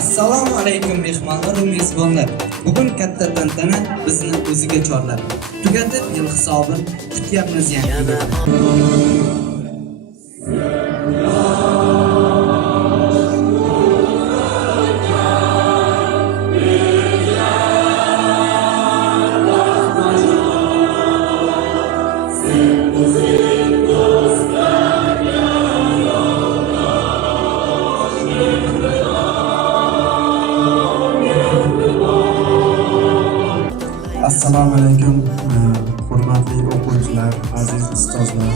Assalomu alaykum mehmonlar va mezbonlar. Bugun katta tantana bizni o'ziga chorladi. Tugatib yil hisobini kutyapmiz yana. Assalomu alaykum hurmatli o'quvchilar, aziz ustozlar.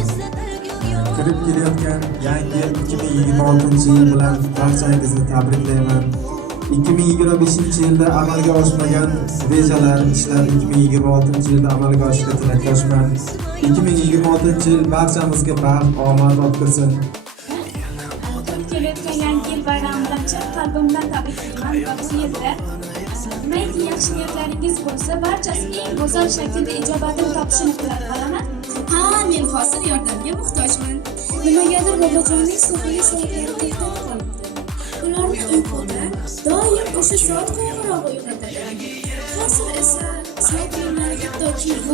Kirib kelayotgan yangi 2026-yil bilan barchangizni tabriklayman. 2025-yilda amalga oshmagan rejalar, ishlar 2026-yilda amalga oshishiga tilakdoshman. 2026-yil barchamizga baxt, omad olib kirsin. Kelayotgan yangi yil bayrami bilan chin qalbimdan tabriklayman va bu yerda nimaiki yaxshi niyatlaringiz bo'lsa, barchasi eng go'zal shaklda ijobatini topishini tilab qolaman. Ha, men hozir yordamga muhtojman. Nimagadir bobojonning so'nggi soatlari tehton qolibdi. Ularni uyquda doim o'sha soat qo'ng'irog'i uyg'otadi. Hozir esa soat bilimlariga toki yo'q.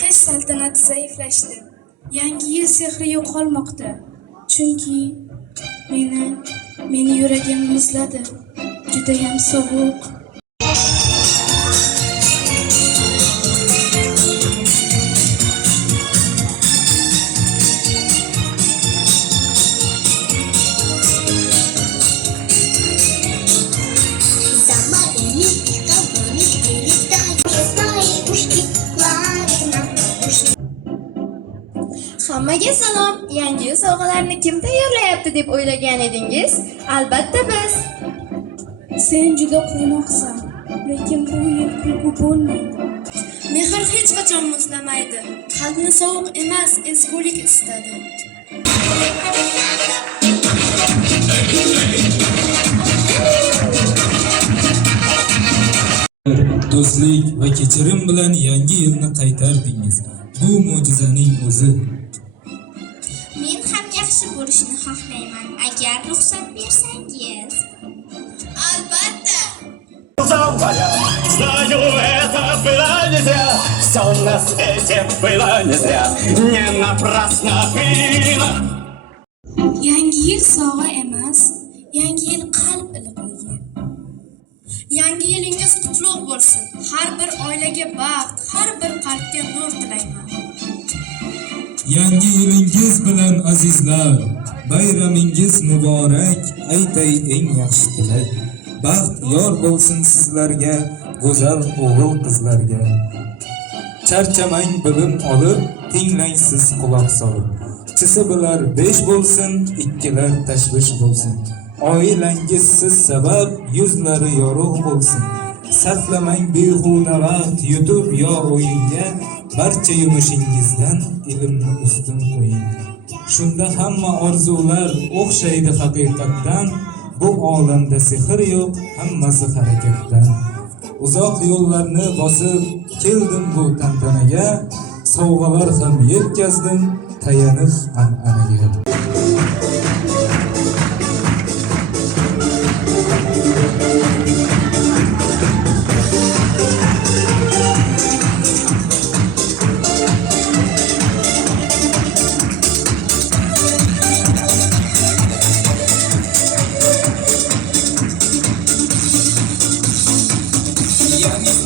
Qish saltanati zaiflashdi. Yangi yil sehri yo'qolmoqda. Chunki meni yuragim muzladi. Juda ham sovuq. Hammaga salom. Yangi yil sovg'alarini kim tayyorlayapti deb o'ylagan edingiz? Albatta biz. Sen juda quvnoqsan, lekin bu yil kulgu bo'lmaydi. Mehr hech qachon muzlamaydi. Qalbni sovuq emas, ezgulik istadi. Do'stlik va kechirim bilan yangi yilni qaytardingiz. Bu mo'jizaning o'zi. Men ham yaxshi bo'lishini xohlayman, agar ruxsat bersangiz. Albatta. Знаю, это было нельзя, все на свете было не зря, не напрасно было. Yangi yil sovg'a emas, yangi yil qalb iliqligi. Yangi yilingiz qutlug' bo'lsin. Har bir oilaga baxt, har bir qalbga nur tilayman. Yangi yilingiz bilan azizlar, bayramingiz muborak, aytay eng yaxshi tilak. Baxt yor bo'lsin sizlarga, go'zal o'g'il qizlarga. Charchamang bilim olib, tinglang siz quloq solib. Chisi bilar 5 bo'lsin, ikkilar tashvish bo'lsin. Oilangiz siz sabab, yuzlari yorug' bo'lsin. Sarflamang behuda vaqt, YouTube yo o'yinga, barcha yumushingizdan ilmni ustun qo'ying. Shunda hamma orzular o'xshaydi haqiqatdan. Bu olamda sehr yo'q, hammasi harakatdan. Uzoq yo'llarni bosib keldim bu tantanaga, sovg'alar ham yetkazdim, tayanib an'anaga. Я